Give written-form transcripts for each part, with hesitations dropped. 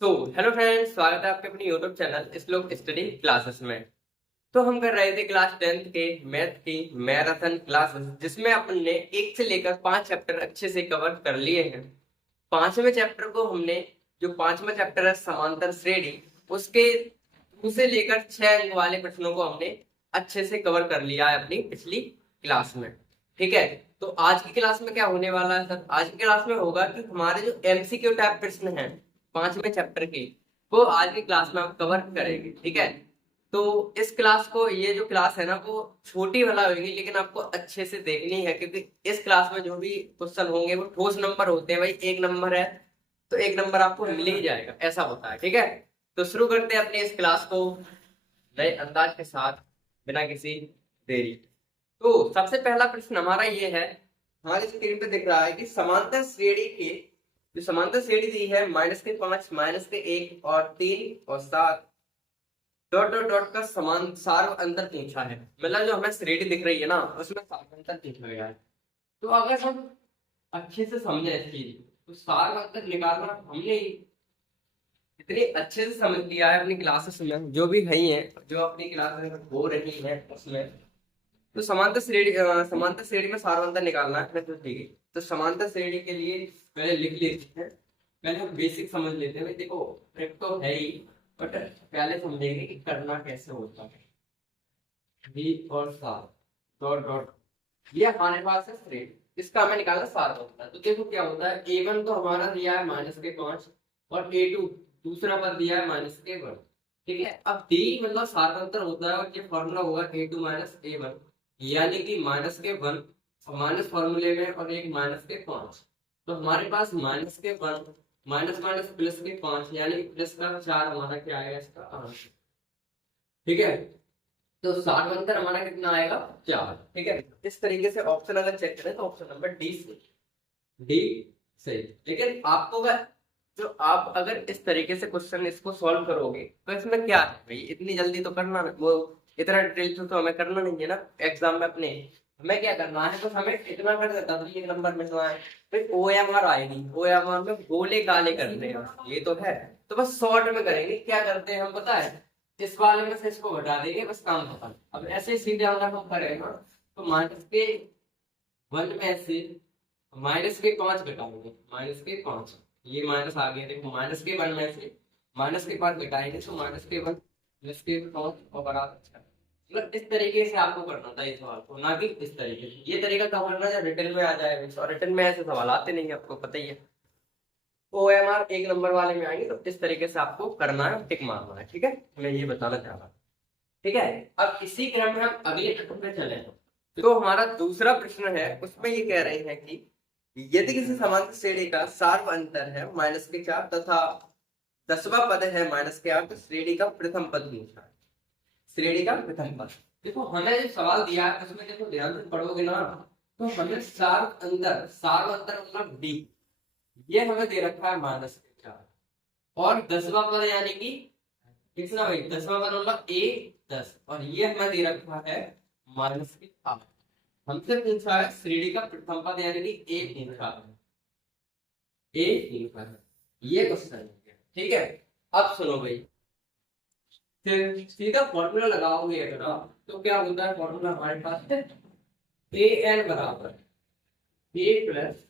तो hello friends, स्वागत है आपके अपने यूट्यूब चैनल श्लोक स्टडी क्लासेस में। तो हम कर रहे थे क्लास 10th के मैथ की मैराथन क्लासेस, जिसमें अपन ने एक से लेकर 5 चैप्टर अच्छे से कवर कर लिए हैं। पांचवें चैप्टर को हमने, जो पांचवा चैप्टर है समांतर श्रेणी, उसके 2 से लेकर 6 अंक वाले प्रश्नों को हमने अच्छे से कवर कर लिया है अपनी पिछली क्लास में। ठीक है। तो आज की क्लास में क्या होने वाला है सर? आज की क्लास में होगा कि हमारे जो एमसीक्यू टाइप प्रश्न हैं पांचवें चैप्टर के, वो आज की क्लास में हम कवर करेंगे। ठीक है। तो इस क्लास को, ये जो क्लास है ना, वो छोटी वाला होगी, लेकिन आपको अच्छे से देखनी है, क्योंकि इस क्लास में जो भी क्वेश्चन होंगे वो ठोस नंबर होते हैं भाई। एक नंबर है तो एक नंबर आपको मिल ही जाएगा, ऐसा होता है। ठीक है। तो शुरू करते हैं अपने इस क्लास को नए अंदाज के साथ, बिना किसी देरी। तो सबसे पहला प्रश्न हमारा ये है, हमारी स्क्रीन पे दिख रहा है कि समांतर श्रेणी के, जो समांतर श्रेणी दी है -5, -1 और 3 और 7, डॉट डॉट डॉट का समान सार अंतर पूछा है। मतलब जो हमें श्रेणी दिख रही है ना, उसमें सार अंतर पूछा गया है। तो अगर हम अच्छे से समझे इस चीज को, तो सार अंतर निकालना हमने इतने अच्छे से समझ लिया है अपनी क्लासेस में, जो भी है जो अपनी क्लासेस हो रही है उसमें। तो समांतर श्रेणी में सार अंतर निकालना है तो ठीक है। तो समांतर श्रेणी के लिए पहले लिख लेते हैं, पहले हम बेसिक समझ लेते हैं। भाई देखो, ट्रिक तो है ही, बट पहले समझेंगे कि करना कैसे होता है। बी और सार, डॉट डॉट, ये हमारे पास है श्रेणी, इसका हमें निकालना सार होता है। तो देखो क्या होता है, A1 तो हमारा दिया है -5 और A2 दूसरा पद दिया है -1। ठीक है। अब D मतलब सार अंतर होता है, और ये फॉर्मूला होगा A2 -A1, यानी कि -1 माइनस फॉर्मूले में और एक -5। तो हमारे पास -1 माइनस माइनस +5, यानी +4 हमारा क्या आएगा इसका आंसर। ठीक है। तो 60 हमारा कितना आएगा? 4। ठीक है। इस तरीके से ऑप्शन अगर चेक करें तो ऑप्शन नंबर डी सही, डी सही। लेकिन आपको जो आप अगर इस तरीके से क्वेश्चन इसको सॉल्व करोगे तो इसमें क्या है भाई, इतनी जल्दी तो करना वो, इतना डिटेल तो हमें करना नहीं है ना एग्जाम में अपने। हमें क्या करना है, बस हमें इतना कर देता तो ये नंबर मिलना है। भाई ओ एम आर आएगी, ओ एम आर में गोले काले करने हैं, ये तो है। तो बस शॉर्ट में करेंगे, क्या करते हैं हम पता है, इस वाले में से इसको घटा देंगे, बस काम खत्म। अब ऐसे ही सीधे अगर हम करेंगे तो -1 में से -5 घटाएंगे, -5, ये माइनस आ गया। देखो -1 में से -5 घटाएंगे तो -1 +5 और बराबर 6। मतलब इस तरीके से आपको करना था इस सवाल को, ना कि इस तरीके से। ये तरीका कब करना जब रिटर्न में आ जाएगा, और रिटर्न में ऐसे सवाल आते नहीं है, आपको पता ही है। OMR एक नंबर वाले में आएंगे तो इस तरीके से आपको करना है, टिक मारना है। ठीक है, मैं ये बताना चाह रहा हूँ। ठीक है। अब इसी क्रम में हम अगले प्रश्न पे चले। तो हमारा दूसरा प्रश्न है, उसमें ये कह रहे हैं कि यदि किसी समांतर श्रेणी का सार्व अंतर है -4 तथा 10वां पद है -8, तो श्रेणी का प्रथम पद पूछा है। श्रेणी का प्रथम पद, देखो हमें जो सवाल दिया है उसमें देखो ध्यान से पढ़ोगे ना, तो हमें सार्व अंतर मतलब डी, ये हमें दे रखा है -4, और 10वां पद यानी कि कितना भाई, 10वां पद मतलब A10, और ये हमें दे रखा है -8। हमसे पूछा है श्रेणी का प्रथम पद यानी कि एक पूछा है, एक है, ये क्वेश्चन है। ठीक है। अब सुनो भाई, फिर सीधा फॉर्मूला लगाओगे अगर आप, तो क्या होता है फॉर्मूला हमारे पास है, ए एन बराबर ए प्लस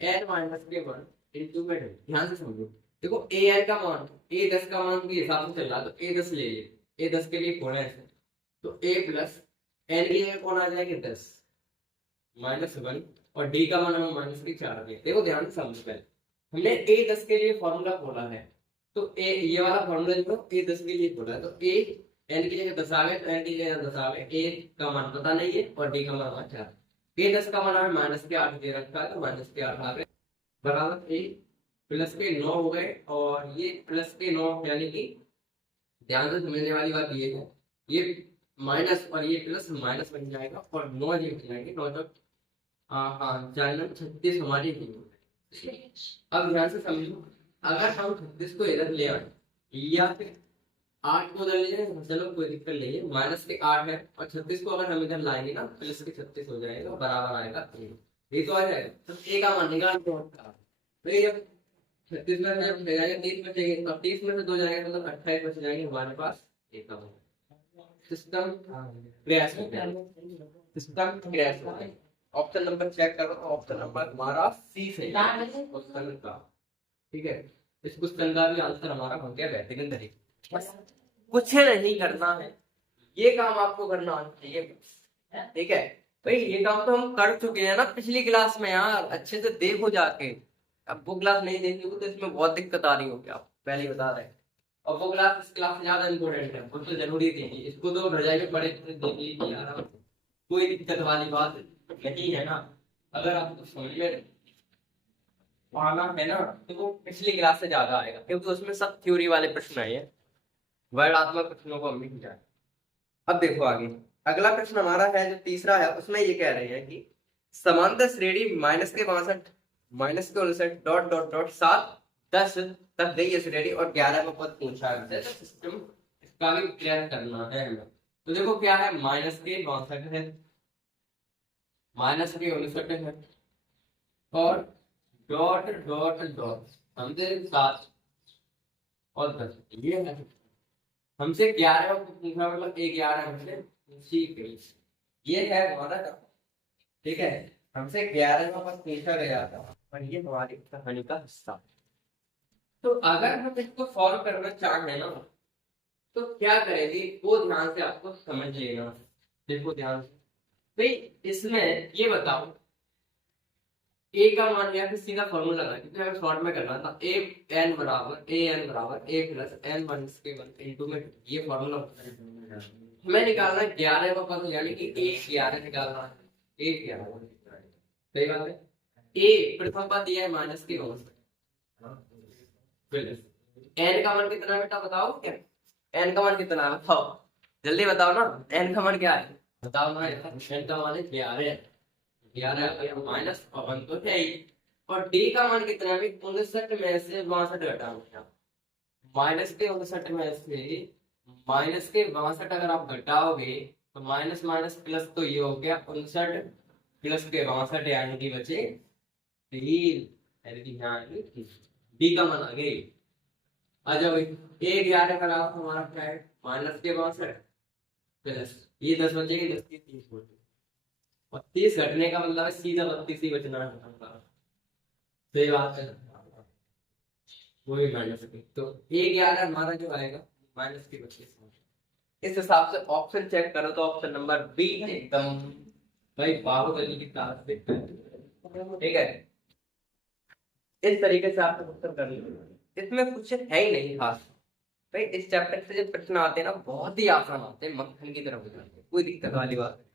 एन माइनस के 1 इंटू में। ध्यान से समझो, देखो ए एन का मान, A10 का मान के हिसाब से चल रहा है, तो A10 ले लिए, A10 के लिए कौन है ऐसे, तो A प्लस एन के लिए कौन आ जाएगा 10 -1, और डी का मान हमें -4 दिया। देखो ध्यान से समझो, पहले हमने A10 के लिए फॉर्मूला खोला है, तो ए ये वाला फॉर्मूला जो A10 के लिए खोला है, तो ए एन की जगह 10 आ गए, तो एन की जगह 10 आ गए, ए का मान पता नहीं है और डी का मान हमारा 4। A10 का मान हमें -8 दे रखा है, तो -8 आ गए, बराबर ए प्लस के 9 हो गए, और ये प्लस के 9 यानी कि ध्यान से समझने वाली बात ये है, ये माइनस और ये प्लस माइनस बन जाएगा, और 9 ये बन जाएंगे, 9 तक हाँ हाँ 36 हमारी थी। अब ध्यान से समझो, अगर हम 36 को इधर ले आए, या फिर 8 को उधर ले जाए, चलो कोई दिक्कत नहीं है, -8 है, और 36 को अगर हम इधर लाएंगे ना, प्लस के 36 हो जाएगा, बराबर आएगा 3। ये तो आ जाएगा, तो ए का मान निकाल दो। तो ये जब 36 में से जब जाएंगे 30 में से, अब 30 में से 2 जाएंगे मतलब 28 बच जाएंगे हमारे पास। एक सिस्टम क्रैश हो गया, सिस्टम क्रैश हो गया। ऑप्शन नंबर चेक करो तो ऑप्शन नंबर हमारा सी से क्वेश्चन का, ठीक है। इस क्वेश्चन का भी आंसर हमारा हो गया बेहतरीन तरीके। बस कुछ नहीं करना है, ये काम आपको करना आना चाहिए, ठीक है भाई। ये काम तो हम कर चुके हैं ना पिछली क्लास में यार, अच्छे से देखो जाके। अब वो क्लास नहीं देखी तो इसमें बहुत दिक्कत आ रही होगी, आप पहले ही बता रहे हैं। और वो क्लास इस क्लास से ज्यादा इंपॉर्टेंट है, वो तो जरूरी थी, इसको तो रजाई में पड़े देख लीजिए यार, कोई दिक्कत वाली बात नहीं है ना। अगर आपको समझ में आना है ना तो वो पिछली क्लास से ज्यादा आएगा, क्योंकि उसमें सब थ्योरी वाले प्रश्न आए हैं, वर्णात्मक प्रश्नों को हम भी जाए। अब देखो आगे, अगला प्रश्न हमारा है जो तीसरा है, उसमें ये कह रहे हैं कि समांतर श्रेणी -के 62 डॉट डॉट डॉट 7 10 तक गई है श्रेणी और 11 में पद पूछा है, सिस्टम इसका भी क्लियर करना है हमें। तो देखो क्या है, -के 62 है, -के 59 है और डॉट डॉट डॉट हमसे 7 और 10 ये है। हमसे 11 पूछा मतलब 11 हमसे पूछी गई, ये है हमारा, ठीक है। हमसे 11 में बस पूछा गया था और ये हमारी कहानी का हिस्सा। तो अगर हम इसको सॉल्व करना चाहें ना तो क्या करेंगे, वो ध्यान से आपको समझ लेना। देखो ध्यान से भाई, इसमें ये बताओ ए का मान लिया, फिर सीधा फॉर्मूला लगा, क्योंकि हमें शॉर्ट में करना था। ए एन बराबर ए प्लस एन माइनस के 1 इनटू में, ये फॉर्मूला हमें निकालना है 11 का पद, यानी कि ए 11 निकालना है, ए 11 सही बात है। ए प्रथम पद दिया है -के 59, एन का मान कितना बेटा बताओ, क्या एन का मान कितना है बताओ, जल्दी बताओ ना, एन का मान क्या है बताओ ना। एन का मान है 11, 11 माइनस 1 तो है ही, और डी का मान कितना है 59 में से 62 घटाओ, -के 59 में से -के 62 अगर आप घटाओगे तो माइनस माइनस प्लस, तो ये हो गया 59 प्लस के 62 यानी कि बचे 3, यानी कि यहाँ डी का मान आ गई। आ जाओ, ए 11 का लाभ हमारा क्या है -के 62 प्लस ये 10 बचेगी, 10 की 30 बचेगी, और 30 घटने का मतलब है सीधा 32 ही बचना है, सही बात है। वो भी माइनस, तो ए 11 हमारा जो आएगा -के 32। इस हिसाब से ऑप्शन चेक करो तो ऑप्शन नंबर बी एकदम भाई बाहुबली की क्लास देखते हैं, ठीक है। इस तरीके से आपको उत्तर कर लीजिए, इसमें कुछ है ही नहीं खास भाई। इस चैप्टर से जो प्रश्न आते हैं ना बहुत ही आसान आते हैं, मक्खन की तरफ जाते हैं, कोई दिक्कत वाली बात नहीं।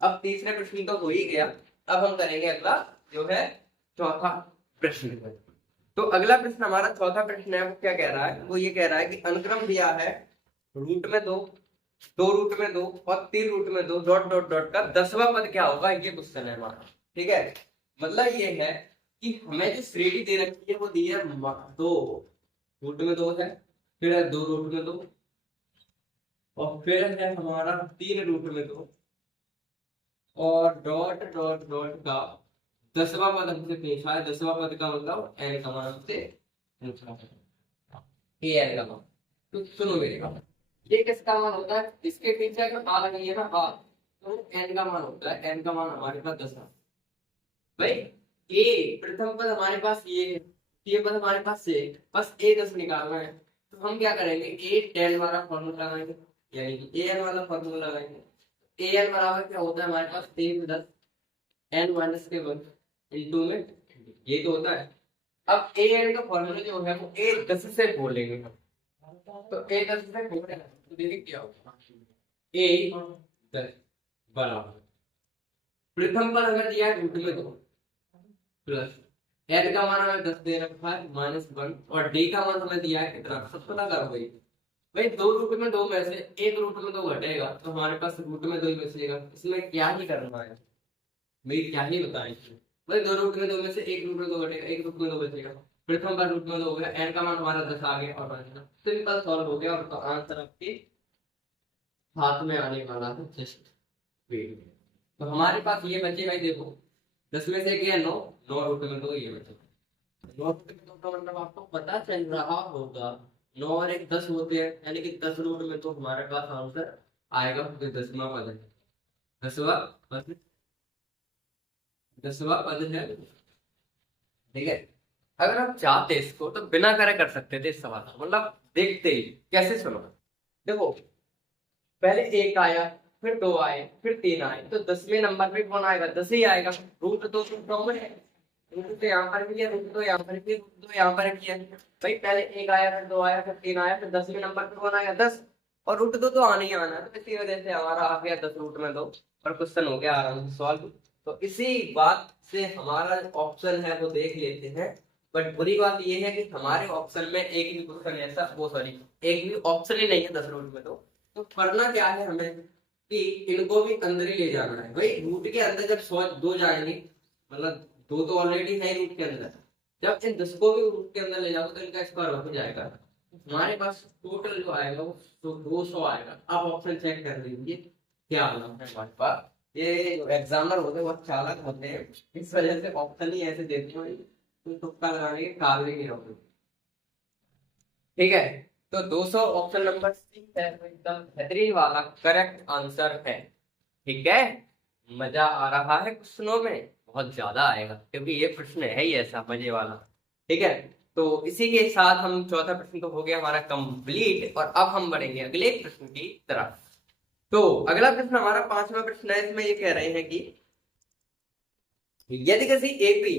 अब तीसरे प्रश्न तो हो ही गया, अब हम करेंगे अगला जो है चौथा प्रश्न। तो अगला प्रश्न हमारा चौथा प्रश्न है, वो क्या कह रहा है, वो ये कह रहा है कि अनुक्रम दिया है रूट में 2, 2 रूट में 2 और 3 रूट में 2 डॉट डॉट डॉट का 10वां पद क्या होगा, ये क्वेश्चन है हमारा, ठीक है। मतलब ये है कि हमें जो श्रेणी दे रखी है वो दी है 2 रूट में 2 है, फिर है 2 रूट में 2 और फिर है हमारा 3 रूट में 2 और डॉट डॉट डॉट का 10वां पद हमसे पूछा है। 10वां पद का मतलब एन का मान हमसे पूछा है, ये एन का मान। तो सुनो मेरे का, ये किसका मान होता है, इसके पीछे अगर आ रही है ना आ, तो एन का मान होता है, एन का मान हमारे पास 10 है भाई। ए प्रथम पद हमारे पास ये पद हमारे पास से, बस ए 10 निकालना है। तो हम क्या करेंगे, ए 10 वाला फॉर्मूला लगाएंगे, यानी कि ए एन वाला फॉर्मूला लगाएंगे। ए एन बराबर क्या होता है हमारे पास 3 10 एन माइनस के 1 इनटू में, ये तो होता है। अब ए एन का फॉर्मूला जो है वो ए 10 से बोलेंगे हम, तो ए 10 से बोलेंगे तो देखिए क्या होगा, ए 10 बराबर प्रथम पद हमें दिया है रूट में 2 प्लस एन का मान हमें 10 दे रखा है -1 और डी का मान हमें दिया है कितना, सब पता करो भाई 2 रूट में 2 में से एक रूट में 2 घटेगा तो हमारे पास रूट में 2 ही बचेगा। इसमें क्या ही करना है भाई, क्या ही बताएं भाई, 2 रूट में 2 में से एक रूट में 2 घटेगा, एक रूट में 2 बचेगा। प्रथम बार रूट में 2 हो गया, एन का मान हमारा 10 आ गया और सिंपल सॉल्व हो गया, और आंसर आपके हाथ में आने वाला है जस्ट वेट। तो हमारे पास ये बचे भाई, देखो 10 में से क्या 9 रूट में 2 ये बचे, 9 रूट में 2 तो मतलब आपको पता चल रहा होगा 9 और 1 10 होते हैं, यानी कि 10 रूट में तो हमारे पास आंसर आएगा 10वां पद है। 10वां पद, 10वां पद है। ठीक है, अगर आप चाहते इसको तो बिना करे कर सकते थे इस सवाल को, मतलब देखते ही। कैसे, सुनो। देखो, पहले 1 आया, फिर 2 आए, फिर 3 आए, तो 10वें नंबर पे कौन आएगा? 10 ही आएगा। रूट तो कॉमन है, रूट तो यहाँ पर भी है, रूट तो यहाँ पर भी है, रूट तो यहाँ पर भी है। भाई पहले 1 आया, फिर 2 आया, फिर 3 आया, फिर 10वें नंबर पे कौन आएगा? 10। और रूट तो आना ही आना है, तो इसी वजह से हमारा आ गया 10 रूट में 2, और क्वेश्चन हो गया आराम से सॉल्व। तो इसी बात से हमारा ऑप्शन है वो देख लेते हैं। बट बुरी बात ये है कि हमारे ऑप्शन में एक भी क्वेश्चन ऐसा, वो सॉरी, एक भी ऑप्शन ही नहीं है 10 रूट में। तो करना क्या है हमें कि इनको भी अंदर ही ले जाना है। भाई रूट के अंदर जब 100 2 जाएंगे, मतलब 2 तो ऑलरेडी है रूट के अंदर, जब इन 10 को भी रूट के अंदर ले जाओ तो इनका स्क्वायर हो जाएगा। हमारे पास टोटल जो आएगा वो 200 आएगा। आप ऑप्शन चेक कर लीजिए क्या आना है हमारे पास। ये जो एग्जामिनर होते हैं वो चालाक होते हैं, इस वजह से ऑप्शन ही ऐसे देते हैं, तो तुक्का लगाने के काबिल नहीं होते। ठीक है, तो 200 ऑप्शन नंबर सी है, तो एकदम बेहतरीन वाला करेक्ट आंसर है। ठीक है, मजा आ रहा है क्वेश्चनों में? बहुत ज्यादा आएगा, क्योंकि ये प्रश्न है ही ऐसा मजे वाला। ठीक है, तो इसी के साथ हम चौथा प्रश्न तो हो गया हमारा कंप्लीट, और अब हम बढ़ेंगे अगले प्रश्न की तरफ। तो अगला प्रश्न हमारा 5वां प्रश्न है। इसमें ये कह रहे हैं कि यदि किसी एपी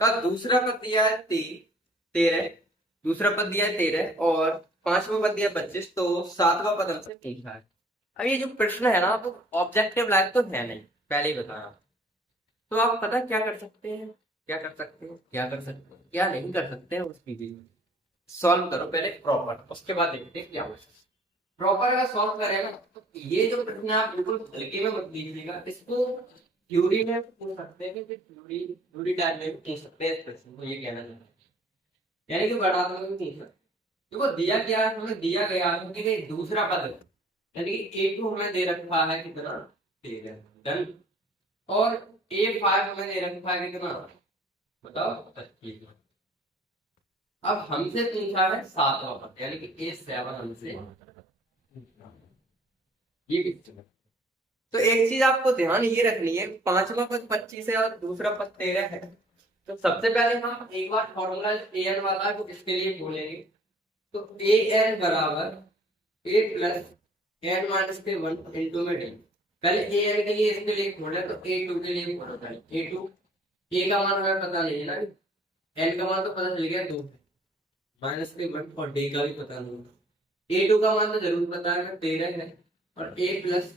का दूसरा पद दिया है 13, दूसरा पद दिया है 13 और 5वां पद दिया है 25, तो 7वां पद हमसे पूछा है। अब ये जो प्रश्न है ना, वो ऑब्जेक्टिव लाइक तो है नहीं, पहले ही बताया। तो आप पता क्या कर सकते हैं, क्या कर सकते हैं, क्या कर सकते हैं, क्या नहीं कर सकते हैं, उसकी भी सॉल्व करो पहले प्रॉपर, उसके बाद देखते हैं क्या हो सकता है। प्रॉपर का सॉल्व करेगा तो ये जो प्रश्न है आप बिल्कुल हल्के में मत लीजिएगा, इसको थ्योरी में पूछ सकते हैं, फिर थ्योरी थ्योरी टाइप में भी पूछ सकते हैं इस प्रश्न को, ये कहना चाहते हैं। यानी कि बढ़ाते हुए भी पूछ सकते हैं। देखो दिया क्या है, हमें दिया गया है कि दूसरा पद, यानी कि A2 हमें दे रखा है कितना? 13, डन। और A5 हमें दे रखा है कितना? बताओ 25। अब हमसे पूछा है 7वां पद, यानी कि A7 हमसे, ये कितना? तो एक चीज आपको ध्यान ये रखनी है, 5वां पद 25 है और दूसरा पद 13 है। तो सबसे पहले हम एक बार फॉर्मूला an वाला है वो इसके लिए बोलेंगे। तो an बराबर a प्लस n माइनस के 1 इंटू में डी। पहले an के लिए इसके लिए खोले, तो a2 के लिए खोलो। पहले a2, a का मान हमें पता नहीं है ना, n का मान तो पता चल गया 2 माइनस के 1, और d का भी पता नहीं। a2 का मान तो जरूर पता है 13 है, और a प्लस,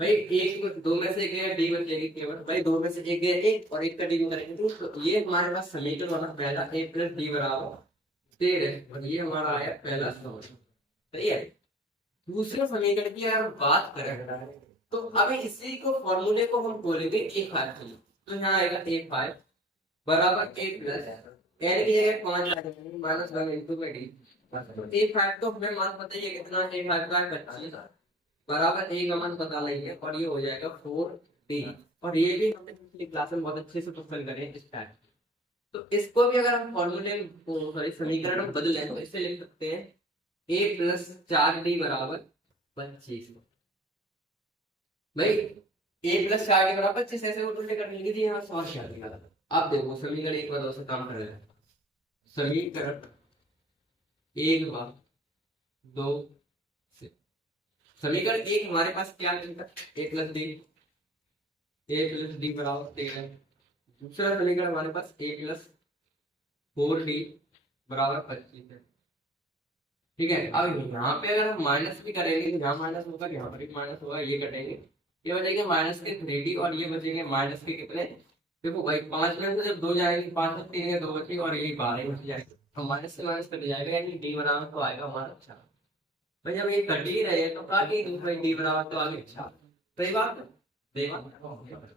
भाई एक दो में से एक गया, डी बचेगी केवल। भाई दो में से एक गया एक, और एक का डी में करेंगे तो ये हमारे पास समीकरण बना पहला, a प्लस डी बराबर 13, और ये हमारा आया पहला समीकरण। सही है। दूसरे समीकरण की अगर बात करें तो अभी इसी को फॉर्मूले को हम बोलेंगे A5 के लिए। तो यहाँ आएगा A5 बराबर a प्लस n की जगह 5 माइनस 1 इंटू में डी। A5 तो हमें मान पता ही है कितना, A5 का 25 बराबर a का मान पता नहीं है, और ये हो जाएगा 4d। और ये भी हमने पिछली क्लास में बहुत अच्छे से प्रूव करें इस टाइप। तो इसको भी अगर हम फॉर्मूले सॉरी समीकरण में बदलें तो इसे लिख सकते हैं a प्लस 4d बराबर 25। भाई a प्लस 4d बराबर 25 ऐसे उल्टे कर लेंगे जी, यहाँ सॉल्व कर दिया। आप देखो समीकरण एक बार दो से काम कर रहे हैं। समीकरण एक बार दो, समीकरण एक हमारे पास क्या मिलता है? a प्लस डी बराबर 13। दूसरा समीकरण हमारे पास a प्लस 4d बराबर 25 है। ठीक है, अब यहाँ पे अगर हम माइनस भी करेंगे तो यहाँ माइनस होगा, यहाँ पर भी माइनस होगा, ये कटेंगे, ये बचेंगे माइनस के 3d, और ये बचेंगे माइनस के कितने? देखो भाई 5 में से जब 2 जाएंगे, 5 से 3 2 बचेगी, और ये 12 बच जाएगा, तो माइनस से माइनस कट जाएगा, यानी डी बराबर तो आएगा हमारा अच्छा। भाई जब ये कट ही रहे तो आगे दूसरा डी बराबर तो आगे अच्छा। सही बात है, सही बात।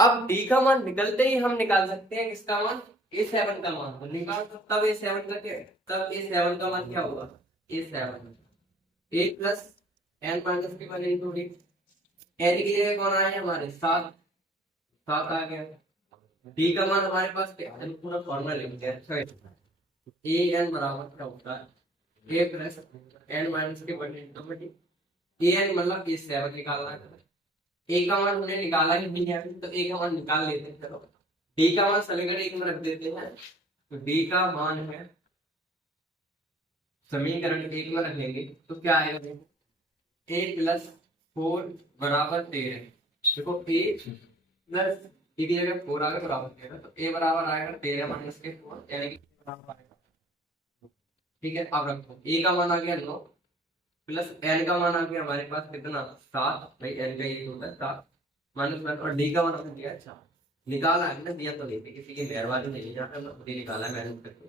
अब डी का मान निकलते ही हम निकाल सकते हैं किसका मान? A7 का मान। तो निकाल तो तब A7 का क्या, तब A7 का मान क्या होगा? A7 a plus n minus के 1 इंटू डी। n की जगह कौन आया हमारे? 7 आ गया। डी का मान हमारे पास क्या है? पूरा फॉर्मूला लिख दिया। ए एन बराबर क्या होता है ए प्लस एन माइनस के वन इंटू में डी। ए एन मतलब ए सेवन निकालना है, ए का मान हमने निकाला ही नहीं है तो ए का मान निकाल लेते हैं। चलो डी का मान समीकरण एक में रख देते हैं, तो डी का मान है समीकरण एक में रखेंगे तो क्या आएगा, ए प्लस फोर बराबर 13। देखो ए प्लस ए की जगह 4 आ गया बराबर 13, तो ए बराबर आएगा 13 माइनस के 4 यानी कि बराबर आएगा। ठीक है, अब रखो ए का मान आ गया 9 प्लस एन का मान आ गया हमारे पास कितना 7, भाई एन का एक होता है 7 माइनस वन, और डी का मान हमने दिया 4। निकाला है ना, दिया तो नहीं थी, किसी की मेहरबानी नहीं, यहाँ पे खुद ही निकाला है मैंने करके।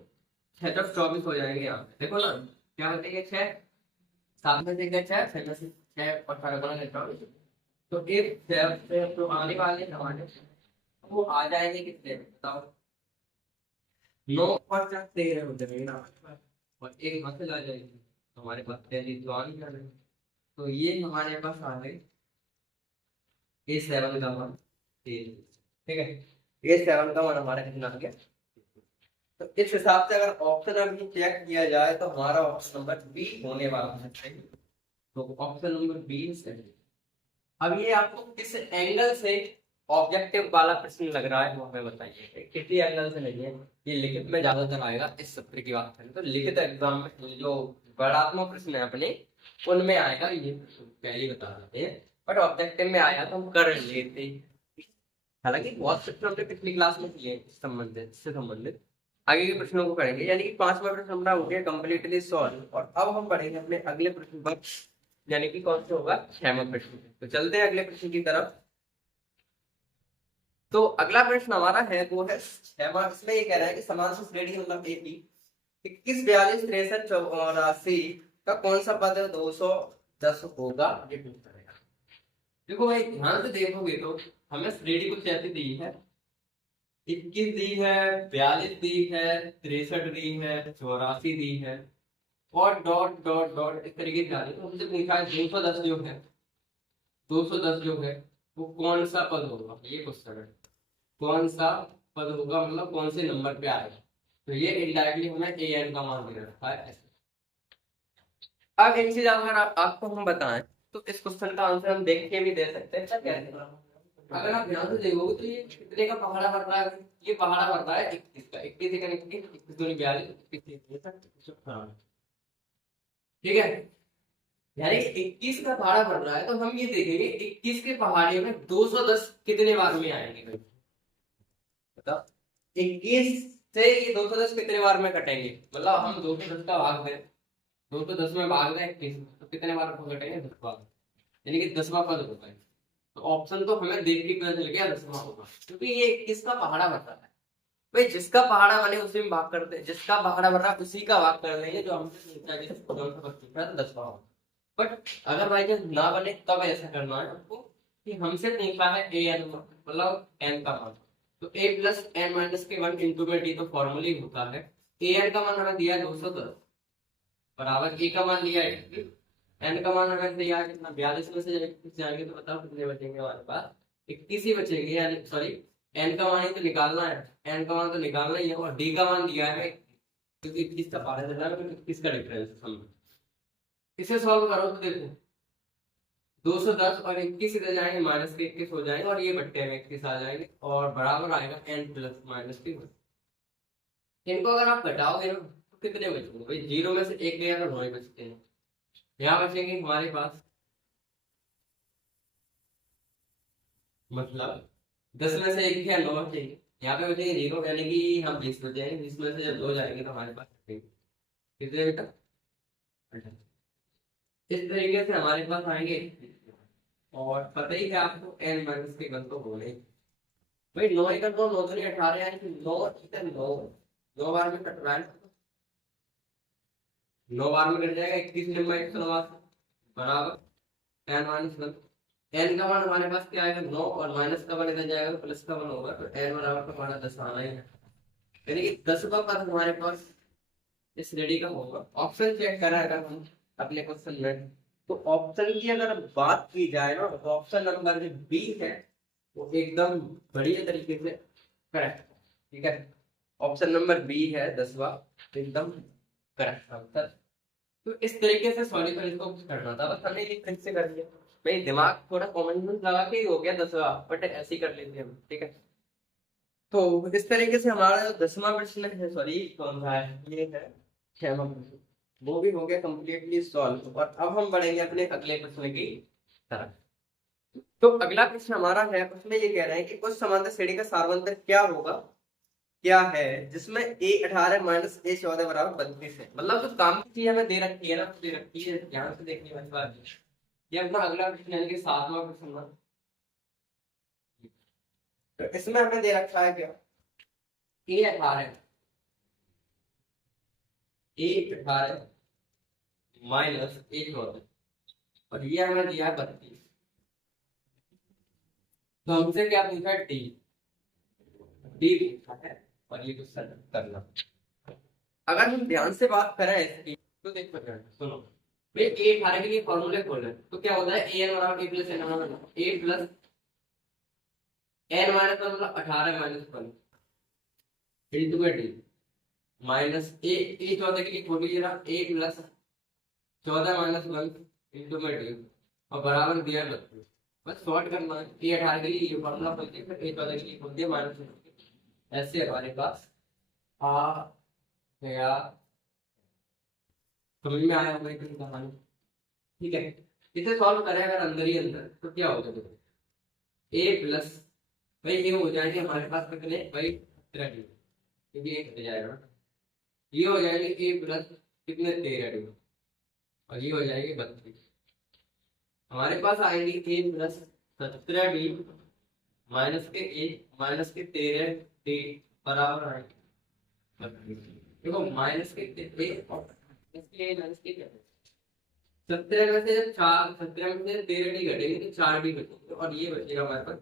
6 तक 24 हो जाएंगे यहाँ पे, देखो ना क्या बचेंगे 6, 7 में से 6, 6 में से 6 और 18 गुना 24, तो एक से तो आने वाले हमारे वो आ जाएंगे कितने बताओ, 9 और 4 13 हो जाएंगे ना हमारे पास, और एक हासिल आ जाएगी हमारे पास पहली तो आ नहीं जा रही, तो ये हमारे पास आ गए A7 का मान 3। ठीक है, A7 का मान हमारा कितना आ गया। तो इस हिसाब से अगर ऑप्शन अभी चेक किया जाए तो हमारा ऑप्शन नंबर बी होने वाला है, तो ऑप्शन नंबर बी सही। अब ये आपको किस एंगल से ऑब्जेक्टिव वाला प्रश्न लग रहा है वो हमें बताइए, किसी एंगल से नहीं है, ये लिखित में ज्यादातर आएगा। इस सत्र की बात करें तो लिखित एग्जाम में जो वर्णात्मक प्रश्न है अपने उनमें आएगा ये, पहले बता देते हैं, बट ऑब्जेक्टिव में आया तो हम कर लेते। हालांकि बहुत प्रश्न हमने पिछली क्लास में किए इससे संबंधित आगे के प्रश्नों को करेंगे, यानी कि 5वां प्रश्न हमारा हो गया कंप्लीटली सॉल्व। और अब हम पढ़ेंगे अपने अगले प्रश्न पर, यानी कि कौन सा होगा 6वां प्रश्न। तो चलते हैं अगले प्रश्न की तरफ। तो अगला प्रश्न हमारा है वो है 6वां, इसमें ये कह रहा है कि समान श्रेणी मतलब ए की 21 42 63 84 का कौन सा पद 210 होगा, ये पूछ करेगा। देखो भाई ध्यान से देखोगे तो हमें श्रेणी कुछ ऐसी दी है, 21 दी है, 42 दी है, 63 दी है, 84 दी है, और डॉट डॉट डॉट इस तरीके से आ रही है। तो हमसे पूछा है 210 जो है, 210 जो है वो कौन सा पद होगा, ये क्वेश्चन है। कौन सा पद होगा मतलब कौन से नंबर पे आएगा, तो ये इनडायरेक्टली हमें ए एन का मान दे रखा है ऐसे। अब एक चीज अगर आपको हम बताएं तो इस क्वेश्चन का आंसर हम देख के भी दे सकते हैं, कैसे। अगर आप ध्यान से देखोगे तो ये कितने का पहाड़ा बढ़ रहा है, ये पहाड़ा बढ़ रहा है 21 का, 21 से 21 दूनी 42, ठीक है, यानी 21 का पहाड़ा बढ़ रहा है। तो हम ये देखेंगे 21 के पहाड़े में 210 कितने बार में आएंगे भाई बताओ, 21 से ये 210 कितने बार में कटेंगे, मतलब हम 210 का भाग दें, 210 में भाग दें 21 तो कितने बार कटेंगे 10 बार, यानी कि 10वां पद होगा। तो ऑप्शन तो हमें देख के पता चल गया 10वां होगा, क्योंकि ये 21 का पहाड़ा बनता है भाई, जिसका पहाड़ा बने उसी में भाग करते हैं, जिसका पहाड़ा बन रहा उसी का भाग कर लेंगे, जो हमसे पूछा है तो 10वां होगा। बट अगर भाई ना बने तब ऐसा करना है आपको कि हमसे पूछा है ए एन मतलब एन का मान, तो ए प्लस एन माइनस के 1 इंटू में डी तो फॉर्मूला होता है। ए एन का मान हमें दिया 210 बराबर ए का मान दिया है, एन का मान हमें दिया है कितना 42 में से जाएंगे तो बताओ कितने बचेंगे हमारे पास, 21 ही बचेंगे, यानी सॉरी एन का मान ही तो निकालना है, एन का मान तो निकालना ही है, और डी का मान दिया है क्योंकि 21 का पहाड़ा चल रहा है, 21 का डिफरेंस है। इसे सॉल्व करो तो देखो 210 और 21 इधर जाएंगे माइनस के 21 हो जाएंगे, और ये बट्टे में 21 आ जाएंगे, और बराबर आएगा n प्लस माइनस के। इनको अगर आप घटाओगे ना तो कितने बचेंगे भाई, 0 में से 1 गया तो 9 बचते हैं, यहाँ बचेंगे हमारे पास मतलब 10 में से 1 गया 9 बचेंगे, यहाँ पे बचेंगे 0, यानी कि हम 20 बचेंगे, 20 में से जब 2 जाएंगे तो हमारे पास कितने बेटा 18। इस तरीके से हमारे पास आएंगे, और पता ही है आपको n माइनस के घन तो होने भाई 9 एकड़ 9 9 दूनी 18 यानी कि 9 एकड़ 9 9 बार में कट रहा है, 9 बार में कट जाएगा 21 लंबा 189 बराबर n माइनस 1। n का मान हमारे पास क्या आएगा 9, और माइनस का मान इधर जाएगा तो प्लस का मान होगा, तो n बराबर तो हमारा 10 आना ही है, यानी कि 10वां पद हमारे पास इस रेडी का होगा। ऑप्शन चेक करा अगर हम अगले क्वेश्चन में, तो ऑप्शन की अगर बात की जाए ना तो ऑप्शन नंबर जो बी है वो एकदम बढ़िया तरीके से करेक्ट, ठीक है। ऑप्शन नंबर बी है 10वां, एकदम करेक्ट आंसर। तो इस तरीके से सॉल्यूशन इसको करना था, बस हमने ये ट्रिक से कर लिया। भाई दिमाग थोड़ा कॉमन सेंस लगा के ही हो गया 10वां, बट ऐसे ही कर लेते हैं हम, ठीक है। तो इस तरीके से हमारा जो 10वां प्रश्न है, सॉरी कौन सा है, ये है 6वां प्रश्न, वो भी हो गया कंप्लीटली सॉल्व। और अब हम बढ़ेंगे अपने अगले प्रश्न की तरफ। तो अगला प्रश्न हमारा है, उसमें ये कह रहे हैं कि उस समांतर श्रेणी का सारवंतर क्या होगा, क्या है जिसमें a18 माइनस a14 बराबर 32 है। मतलब जो काम की चीज हमें दे रखी है ना, दे रखी है, ध्यान से देखने वाली बात है। ये अपना अगला प्रश्न यानी कि 7वां प्रश्न है। तो इसमें हमें दे रखा है क्या, a18 माइनस a14 और ये हमें दिया है 32। तो हमसे क्या पूछा है, डी पूछा है, और ये क्वेश्चन करना। अगर हम ध्यान से बात करें इसकी, तो देखो सुनो भाई, a18 के लिए फॉर्मूले खोले तो क्या होता है, an बराबर a प्लस n बराबर a प्लस n माइनस 1 मतलब 18 minus 1 into D minus a 14 के लिए खोल लीजिए ना, a plus 14 minus 1 into D और बराबर दिया 32। बस सॉर्ट करना है, a18 के लिए ये फॉर्मूला खोल दिया, फिर a 14 के लिए खोल दिया माइनस 1। ऐसे हमारे पास आ गया। समझ में आया हमें कि कहानी, ठीक है। इसे सॉल्व करें अगर अंदर ही अंदर तो क्या होगा, देखो a प्लस, भाई ये हो जाएंगे हमारे पास कितने भाई 13 डी, क्योंकि ये कट जाएगा ना, ये हो जाएंगे a प्लस कितने 13 डी और ये हो जाएंगे 32। हमारे पास आएंगे a प्लस 17 डी माइनस के a माइनस के 13 डी बराबर आएंगे 32। देखो माइनस के और इसके माइनस के क्या है, 17 में से जब 4, 17 में से 13 डी घटेंगे तो 4 डी बचेंगे और ये बचेगा हमारे पास।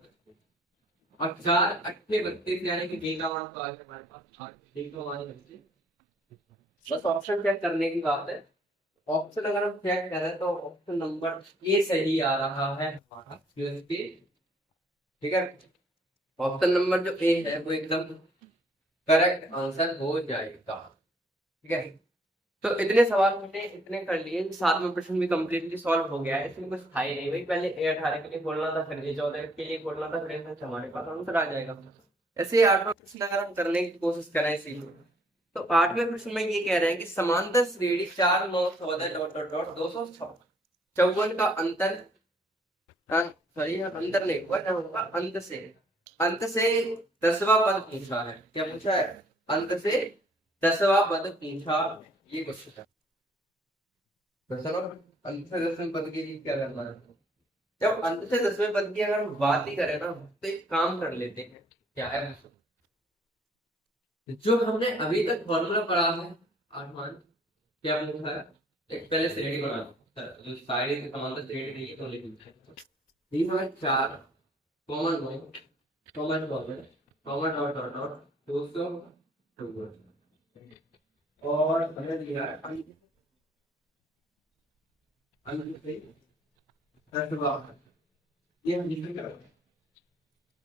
और 4 8 32 यानी कि डी का मान तो आ गया हमारे पास 8, डी का मान बच्चे। बस ऑप्शन चेक करने की बात है। ऑप्शन अगर हम चेक करें तो ऑप्शन नंबर ए सही आ रहा है हमारा यूएसपी, ठीक है। ऑप्शन नंबर जो ए है वो एकदम करेक्ट आंसर हो जाएगा, ठीक है। तो इतने सवाल हमने इतने कर लिए, 7वां प्रश्न भी कंप्लीटली सॉल्व हो गया है। इसमें कुछ था ही नहीं भाई, पहले a18 के लिए खोलना था, फिर a14 के लिए खोलना था, फिर इसमें हमारे पास आंसर आ जाएगा। ऐसे 8वां प्रश्न अगर हम करने की कोशिश करें इसी में, तो 8वें प्रश्न में ये कह रहे हैं कि समांतर श्रेणी 4 9 14 डॉट डॉट डॉट 254 का अंतर, सॉरी अंतर नहीं हुआ ना, होगा अंत से 10वां पद पूछा है। क्या पूछा है, अंत से 10वां पद पूछा, ये क्वेश्चन है। अंत से 10वें पद के लिए क्या करना है, जब अंत से 10वें पद की अगर हम बात ही करें ना, तो एक काम कर लेते हैं, क्या है जो हमने अभी तक फॉर्मूला पढ़ा है आसमान, क्या लिखा है, एक पहले श्रेणी बना जो साइड के समांतर श्रेणी नहीं है तो लिखा है 4 common common common common dot dot dot 200 और हमें दिया है ये हम लिख कर,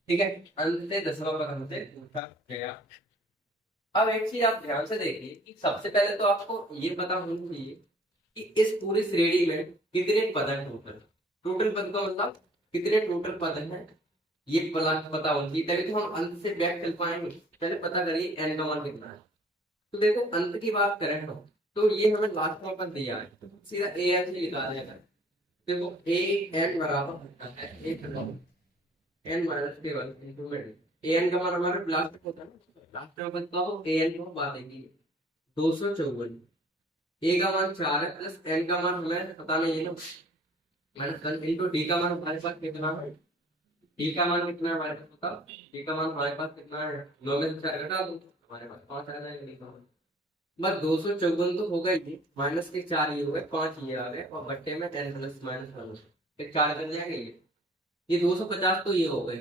ठीक है। अंत से 10वां पद हमसे पूछा गया। अब एक चीज आप ध्यान से देखिए कि सबसे पहले तो आपको ये पता होना चाहिए कि इस पूरी श्रेणी में कितने पद हैं टोटल। टोटल पद का मतलब कितने टोटल पद हैं, ये पता होना चाहिए, तभी तो हम अंत से बैक चल पाएंगे। पहले पता करिए n का मान कितना है। तो देखो अंत की बात करें हम, तो ये हमें लास्ट में पद दिया है, तो सीधा a n से निकाल देगा। देखो a n बराबर होता है n माइनस k1 इंटू में a n का मान हमारा लास्ट में होता है, लास्ट में बताओ a n को बात है 254, a का मान 4 है प्लस n का मान हमें पता नहीं है ना, माइनस 1 इंटू d का मान हमारे पास कितना है, d का मान कितना है हमारे पास बताओ, d का मान हमारे पास कितना है, 9 में से 4 घटा दो हमारे पास 5 आ जाएगा d का मान। बस 254 तो हो गए जी, माइनस के 4 ये हो गए, 5 ये आ गए और बट्टे में 10 प्लस माइनस 1 फिर 4 कर जाएंगे ये 250 तो ये हो गए,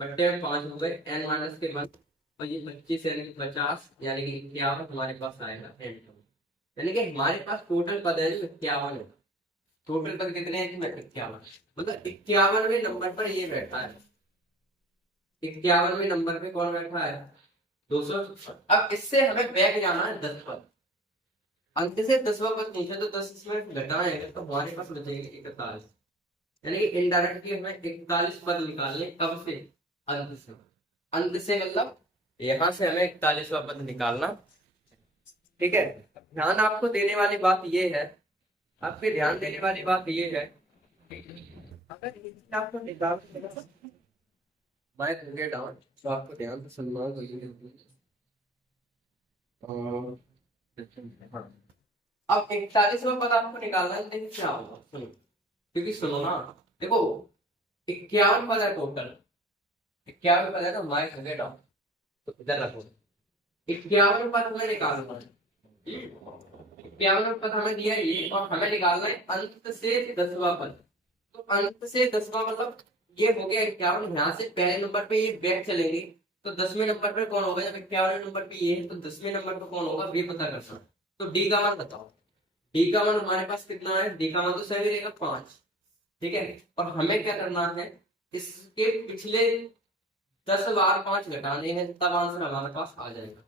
बट्टे में 5 हो गए n माइनस के 1 और ये 25 यानी कि 50 यानी कि 51 हमारे पास आएगा n, यानी कि हमारे पास टोटल पद है जो 51 है। टोटल पद कितने हैं, 51, मतलब 51वें नंबर पर ये बैठा है। 51वें नंबर पे कौन बैठा है, 200। अब इससे हमें बैक जाना है 10 पर। अंत से 10वां पद पूछा तो 10 इसमें घटाएंगे तो हमारे पास बचेंगे 41। यानी कि इनडायरेक्टली हमें 41 पद निकालने कब से? अंत से। अंत से मतलब यहाँ से हमें 41वां पद निकालना। ठीक है। ध्यान आपको देने वाली बात ये है, आपके ध्यान देने वाली बात ये है, अगर ये चीज आपको निकाल माइक हो गया डाउन तो आपको ध्यान से सुनना होगा। हाँ। अब 41वां पद आपको निकालना है, लेकिन क्या होगा सुनो, क्योंकि सुनो ना, देखो 51 पद है टोटल। 51 पद है तो माइक हो गया डाउन, तो इधर रखो। 51 पद हमें निकालना है। 51 पद हमें दिया ये, और हमें निकालना है अंत से 10वां पद। तो अंत से 10वां मतलब ये हो गया 51। यहाँ से पहले नंबर पे ये बैक चलेंगे तो 10वें नंबर पे कौन होगा? जब 51 नंबर पे ये है तो 10वें नंबर पे कौन होगा ये पता करना। तो डी का मान बताओ। डी का मान हमारे पास कितना है? डी का मान तो सही रहेगा 5। ठीक है। और हमें क्या करना है, इसके पिछले 10 बार 5 घटाने हैं, तब आंसर हमारे पास आ जाएगा।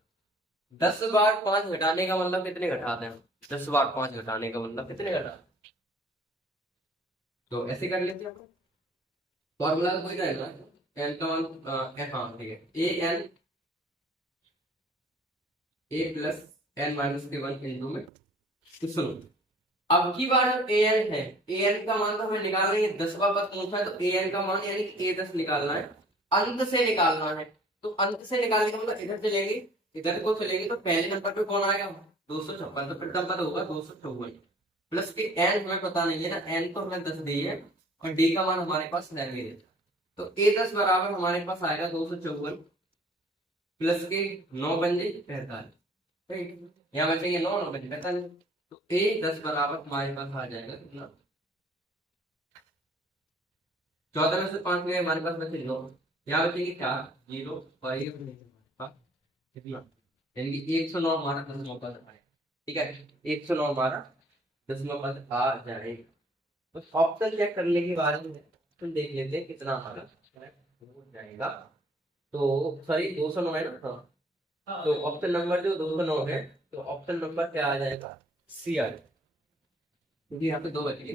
10 बार 5 घटाने का मतलब कितने घटाते हैं? 10 बार 5 घटाने का मतलब कितने घटाते हैं? तो ऐसे कर लेते हैं हम। फॉर्मूला तो वही रहेगा, एन का वन, हाँ ठीक है, A N A plus N minus के 1 इंटू में। तो सुनो, अब की बार जो ए एन है, ए एन का मान तो हमें निकाल रही है, 10वां पद पूछा है तो ए एन का मान यानी ए 10 निकालना है, अंत से निकालना है। तो अंत से निकालने का मतलब इधर चलेंगे, इधर को चलेंगे तो पहले नंबर पे कौन आएगा? 256। तो प्रथम पद होगा 254 प्लस के एन हमें पता नहीं है ना, एन तो हमें 10 दी है और डी का मान हमारे पास नहीं है। तो ए 10 बराबर हमारे पास आएगा 254 प्लस के 9 बन जाए 45। ठीक, यहाँ बचेंगे 9, 9 बचे 45। तो ए 10 बराबर हमारे पास आ जाएगा कितना? 14 में से 5 गए, हमारे पास बचे 9। यहाँ बचेंगे 4, 0, 5 कितना? यानी कि 109 हमारा 10वां पद आएगा। ठीक है, 109 हमारा 10वां पद आ जाएगा। तो ऑप्शन चेक करने के बाद में तो देख लेते हैं कितना हमारा हो जाएगा। तो सॉरी 209 है ना? हाँ। तो ऑप्शन नंबर जो 209 है, तो ऑप्शन नंबर क्या आ जाएगा? सी आ जाएगा, क्योंकि यहाँ पे 2 बचेंगे।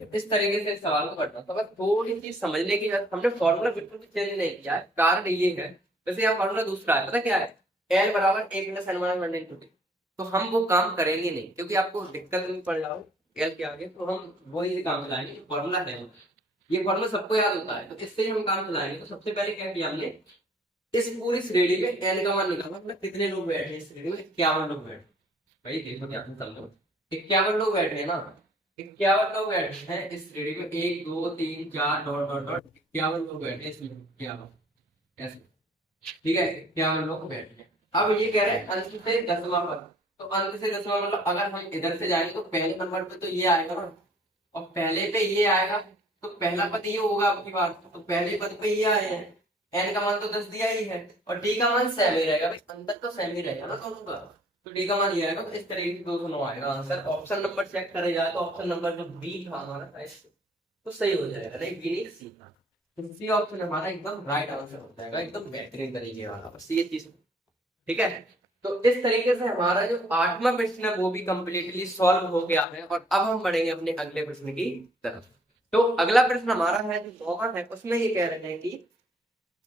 इस तरीके से सवाल को करना था, बस थोड़ी चीज समझने की है। हमने फॉर्मूला बिल्कुल भी चेंज नहीं किया है, कारण ये है, वैसे यहाँ फॉर्मूला दूसरा है, पता क्या है? एल बराबर ए प्लस एन माइनस 1 तो हम वो काम करेंगे नहीं, क्योंकि आपको दिक्कत नहीं पड़ रहा हो एल के आगे, तो हम वही काम चलाएंगे। फॉर्मूला है, ये फॉर्मूला सबको याद होता है, तो इससे हम काम चलाएंगे। तो सबसे पहले क्या किया हमने, इस पूरी श्रेणी में एन का मान निकाला, मतलब कितने लोग बैठे इस श्रेणी में? 51 लोग बैठे। भाई देखो क्या समझो, 51 लोग बैठे हैं ना, 51 लोग बैठे हैं इस श्रेणी में, 1 2 3 4 डॉट डॉट डॉट 51 लोग बैठे हैं इसमें, 51 ऐसे। ठीक है, 51 लोग बैठे हैं। अब ये कह रहे हैं अंत से 10वां पद। तो अंत से 10वां मतलब अगर हम इधर से जाएंगे तो पहले नंबर पे तो ये आएगा ना, और पहले पे ये आएगा, तो पहला पद ये होगा आपकी बात। तो पहले पद पे ये आए हैं, एन का मान तो 10 दिया ही है, और डी का मान सेम ही रहेगा भाई, अंतर तो सेम ही रहेगा ना दोनों का। तो डी का मान ये आएगा, तो इस तरीके से 209 आएगा आंसर। ऑप्शन नंबर चेक करे जाए तो ऑप्शन नंबर जो बी था हमारा तो सही हो जाएगा, नहीं बी नहीं सी था। तो सी ऑप्शन हमारा एकदम राइट आंसर हो जाएगा, एकदम बेहतरीन तरीके वाला, बस ये चीज। ठीक है, तो इस तरीके से हमारा जो 8वां प्रश्न है वो भी कंप्लीटली सॉल्व हो गया है, और अब हम बढ़ेंगे अपने अगले प्रश्न की तरफ। तो अगला प्रश्न हमारा है जो 9वां है, उसमें ये कह रहे हैं कि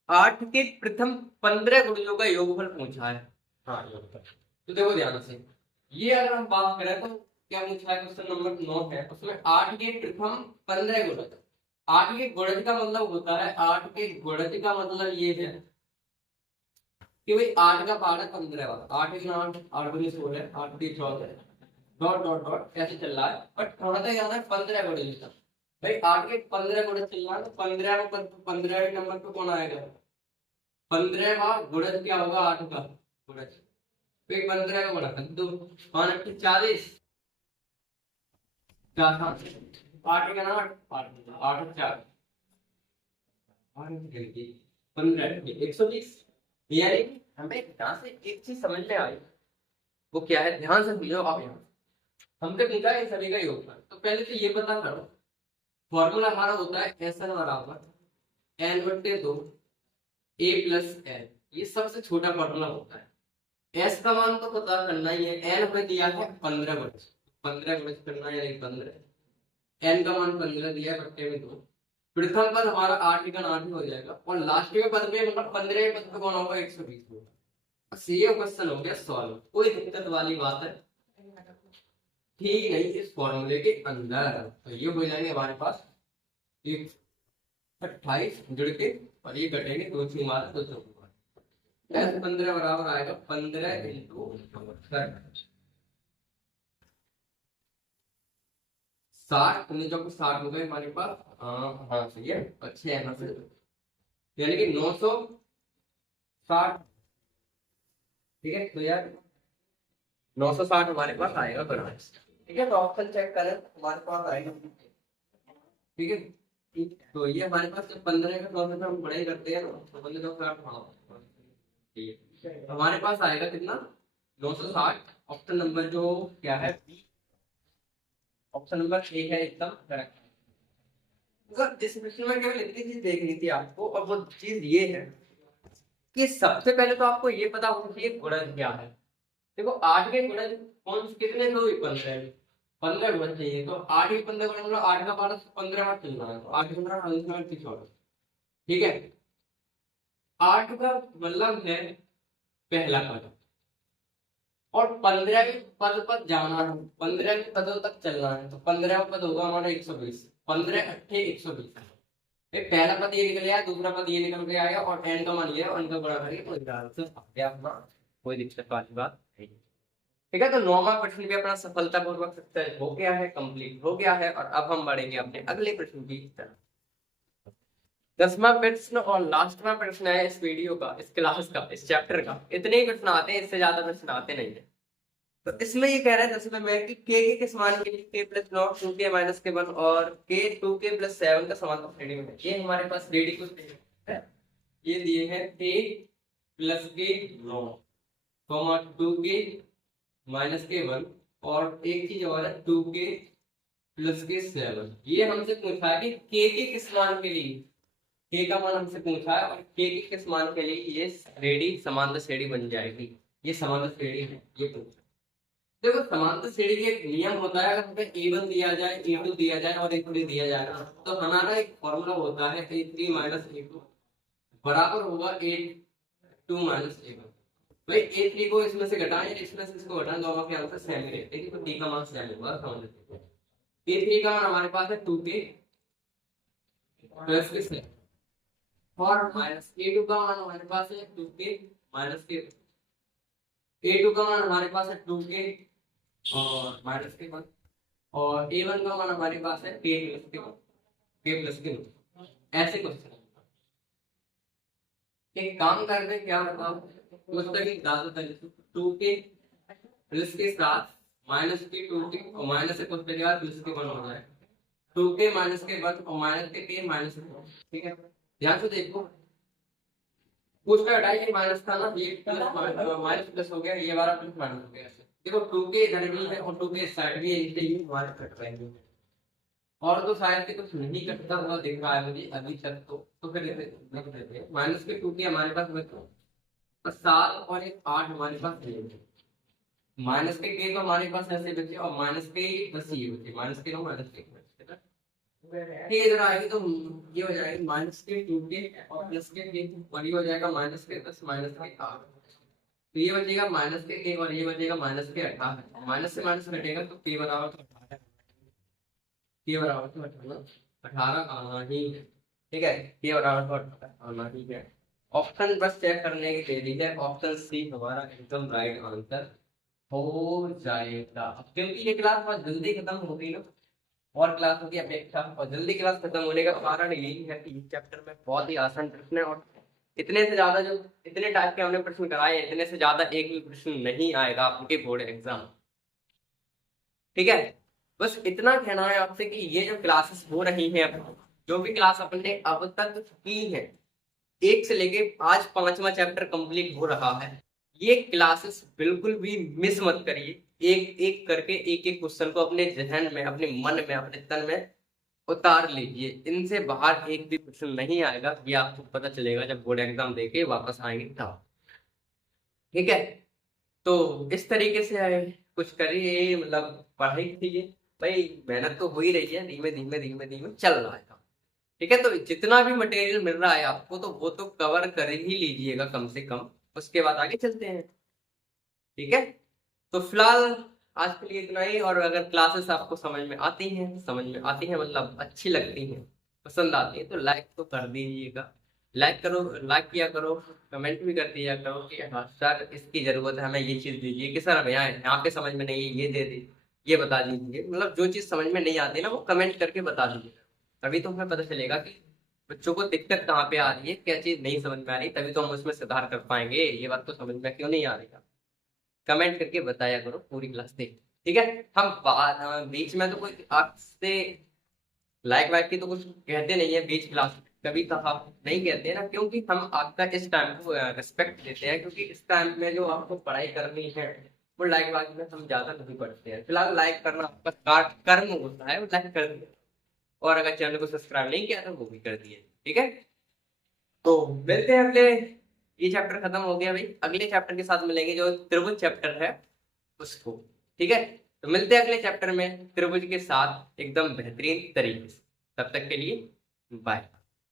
8 के प्रथम 15 गुणजों का योगफल पूछा है। हाँ योगफल, तो देखो ध्यान से, ये अगर हम बात करें तो क्या पूछा है? क्वेश्चन नंबर 9 है, उसमें 8 के प्रथम 15 गुणज। 8 के गुणज का मतलब होता है, 8 के गुणज का मतलब ये है कि भाई 8 का पारा 15 वाला, 8 गुना 8, 8 गुनी 16, 8 गुनी 14 डॉट डॉट डॉट ऐसे चल रहा है। बट कहाँ तक जाना है? 15 गुणज तक। भाई 8 के 15 गुणज चल रहा है, तो 15 नंबर पे कौन आएगा? 15वां गुणज क्या होगा? 8 का गुणज। तो 15 का गुणा 2 5 8 40 4 8 का 8 8 4 15 120। यानी हमें यहाँ से एक चीज समझ में आई, वो क्या है? ध्यान से सुनिए आप। यहाँ हमने पूछा है सभी का योगफल, तो पहले तो ये पता करो, फॉर्मूला हमारा होता है एस एन बराबर n/2 a प्लस n, ये सबसे छोटा फॉर्मूला होता है। s का मान तो पता करना ही है, n हमें दिया है 15 गुणज, 15 गुणज करना है, यानी 15, n का मान 15 दिया है, बट्टे में 2, प्रथम पद हमारा 8 का 8 हो जाएगा, और लास्ट में पद में मतलब 15 पद पे कौन होगा, 120 होगा। बस ये क्वेश्चन हो गया सॉल्व, कोई दिक्कत वाली बात है ठीक नहीं इस फॉर्मूले के अंदर। तो ये हो जाएंगे हमारे पास 28 जुड़ के, और ये घटेंगे 2 3 मार 2 चौक, 15 बराबर आएगा 15 इंटू 60, 60 हो गए हमारे पास, हाँ सही है, अच्छे है ना, यानी कि 960, ठीक है। तो यार 960 हमारे पास आएगा बराबर, ठीक है। तो ऑप्शन चेक करें, हमारे पास आएगा, ठीक है। तो ये हमारे पास जब 15 का प्रोसेस हम बड़ा ही करते हैं, तो 15 ठीक है, हमारे पास आएगा कितना, 960। ऑप्शन नंबर जो क्या है, ऑप्शन नंबर ए है एकदम करेक्ट। मतलब इस प्रश्न में केवल इतनी चीज देखनी थी आपको, और वो चीज ये है कि सबसे पहले तो आपको ये पता होना चाहिए गुणज क्या है। देखो 8 के गुणज कौन से कितने, तो 15, 15 गुणज चाहिए, तो 8 के 15 गुणज मतलब 8 का 12 15 बार चलना है, तो 8 के 15 ठीक है। 8 का मतलब है पहला पद, और 15 के पद पर जाना है, 15 के पदों तक चलना है, तो 15 पद होगा हमारा 120, 15 अट्ठे 120, पहला पद ये निकल आया, दूसरा पद ये निकल के आया, और एन का मान ये है, उनका बड़ा करके तो आंसर आ गया अपना, कोई दिक्कत वाली बात नहीं, ठीक है। तो 9वां प्रश्न भी अपना सफलतापूर्वक सक्सेस हो गया है, कंप्लीट हो गया है, और अब हम बढ़ेंगे अपने अगले प्रश्न की तरफ। 10वां प्रश्न और लास्टवां प्रश्न है इस वीडियो का, इस क्लास का, इस चैप्टर का। इतने ही प्रश्न आते हैं, इससे ज्यादा प्रश्न आते नहीं है। तो इसमें ये कह रहा है 10वें में कि k के किस मान के लिए k प्लस 9 2k माइनस के 1 और k 2k प्लस 7 का समांतर श्रेणी में है। ये हमारे पास रेडी कुछ है, ये दिए हैं k प्लस के 9 2k माइनस के 1, और एक चीज और है 2k प्लस के 7। ये हमसे पूछा है कि k के किस मान के लिए, k का मान हमसे पूछा है, और k के किस मान के लिए ये रेडी समांतर श्रेणी बन जाएगी। ये समांतर श्रेणी है, ये पूछा। देखो समांतर श्रेणी का एक नियम होता है, अगर हमें a1 दिया जाए, a2 दिया जाए और a3 दिया जाए ना, तो हमारा एक फॉर्मूला होता है a3 माइनस a2 बराबर होगा a2 माइनस a1। भाई a3 को इसमें से घटाएं, इसमें से इसको घटाएं, दोनों के आंसर सेम ही रहते हैं, तो d का मान सेम होगा, समझ लीजिए। a3 का मान हमारे पास है 2k प्लस के 7, और माइनस a2 का मान हमारे पास है 2k माइनस के, a2 का मान हमारे पास है 2k और माइनस के 1, और a1 का मान हमारे पास है k प्लस के 1। ऐसे क्वेश्चन एक काम करते हैं, क्या बताओ, ज्यादातर 2k प्लस के साथ माइनस के 2k और माइनस से कुछ देर बाद प्लस के 1 हो जाए, 2k माइनस के 1 और माइनस के k माइनस के 1, ठीक है। ध्यान से देखो, कुछ का हटाइए, माइनस था ना, ये माइनस प्लस हो गया, ये वाला प्लस माइनस हो गया। देखो 2k इधर भी है और 2k इस साइड भी है, इसलिए हमारे कट रहे हैं, और तो शायद से कुछ नहीं कटता हुआ दिख रहा है मुझे अभी तक, तो फिर लिख देते हैं माइनस के 2k हमारे पास बचा 7 और एक 8 हमारे पास है, माइनस के k तो हमारे पास ऐसे बचे, और माइनस के बस ये बचे, माइनस के 9 माइनस के ठीक, इधर आएगी तो ये हो जाएगी माइनस के 2k और प्लस के k, और ये हो जाएगा माइनस के 10 माइनस के 8, तो ये बचेगा माइनस के 1 और ये बचेगा माइनस के 18, माइनस से माइनस घटेगा तो k बराबर तो 18, k बराबर तो 18 आना ही है, ठीक है, k बराबर तो 18 आना ही है। ऑप्शन बस चेक करने की देरी है, ऑप्शन सी हमारा एकदम राइट आंसर हो जाएगा। क्योंकि ये क्लास बहुत जल्दी खत्म हो गई ना, और क्लासों की अपेक्षा, और जल्दी क्लास खत्म होने का कारण यही है कि इस चैप्टर में बहुत ही आसान प्रश्न है, और इतने से ज्यादा जो इतने टाइप के हमने प्रश्न कराए हैं, इतने से ज्यादा एक भी प्रश्न नहीं आएगा आपके बोर्ड एग्जाम, ठीक है। बस इतना कहना है आपसे कि ये जो क्लासेस हो रही हैं, जो भी क्लास अपने अब तक की है, 1 से लेके आज 5वां चैप्टर कंप्लीट हो रहा है, ये क्लासेस बिल्कुल भी मिस मत करिए। एक एक करके एक एक क्वेश्चन को अपने जहन में, अपने मन में, अपने तन में उतार लीजिए, इनसे बाहर एक भी क्वेश्चन नहीं आएगा, ये आपको पता चलेगा जब बोर्ड एग्जाम देके वापस आएंगे तब। ठीक है, तो इस तरीके से आए कुछ करिए, मतलब पढ़ाई कीजिए भाई, मेहनत तो हो ही रही है, धीमे धीमे धीमे धीमे चल रहा है। ठीक है, तो जितना भी मटेरियल मिल रहा है आपको तो वो तो कवर कर ही लीजिएगा कम से कम, उसके बाद आगे चलते हैं। ठीक है, तो फिलहाल आज के लिए इतना ही। और अगर क्लासेस आपको समझ में आती हैं मतलब अच्छी लगती हैं, पसंद आती है, तो लाइक तो कर दीजिएगा। लाइक करो, लाइक किया करो, कमेंट भी कर दिया करो कि हाँ सर इसकी जरूरत है, हमें ये चीज दीजिए, कि सर हमें यहाँ पे समझ में नहीं है, ये दे दीजिए, ये बता दीजिए। मतलब जो चीज समझ में नहीं आती ना वो कमेंट करके बता दीजिए, तभी तो हमें पता चलेगा कि बच्चों को दिक्कत कहाँ पे आ रही है, क्या चीज नहीं समझ में आ रही, तभी तो हम उसमें सुधार कर पाएंगे। ये बात तो समझ में क्यों नहीं आ रही है, कमेंट करके बताया करो पूरी क्लास देख। ठीक है, बीच में तो कोई आपसे लाइक वाइक की तो कुछ कहते नहीं है बीच क्लास में, कभी कहा नहीं कहते हैं ना, क्योंकि हम आपका इस टाइम को रिस्पेक्ट देते हैं, क्योंकि इस टाइम में जो आपको पढ़ाई करनी है वो लाइक वाइक में हम ज्यादा नहीं पढ़ते हैं। फिलहाल लाइक करना आपका कर्म होता है, वो लाइक कर दिया, और अगर चैनल को सब्सक्राइब नहीं किया तो वो भी कर दिए। ठीक है, तो मिलते हैं अगले, ये चैप्टर खत्म हो गया भाई, अगले चैप्टर के साथ मिलेंगे जो त्रिभुज चैप्टर है उसको। ठीक है, तो मिलते हैं अगले चैप्टर में त्रिभुज के साथ एकदम बेहतरीन तरीके से। तब तक के लिए बाय।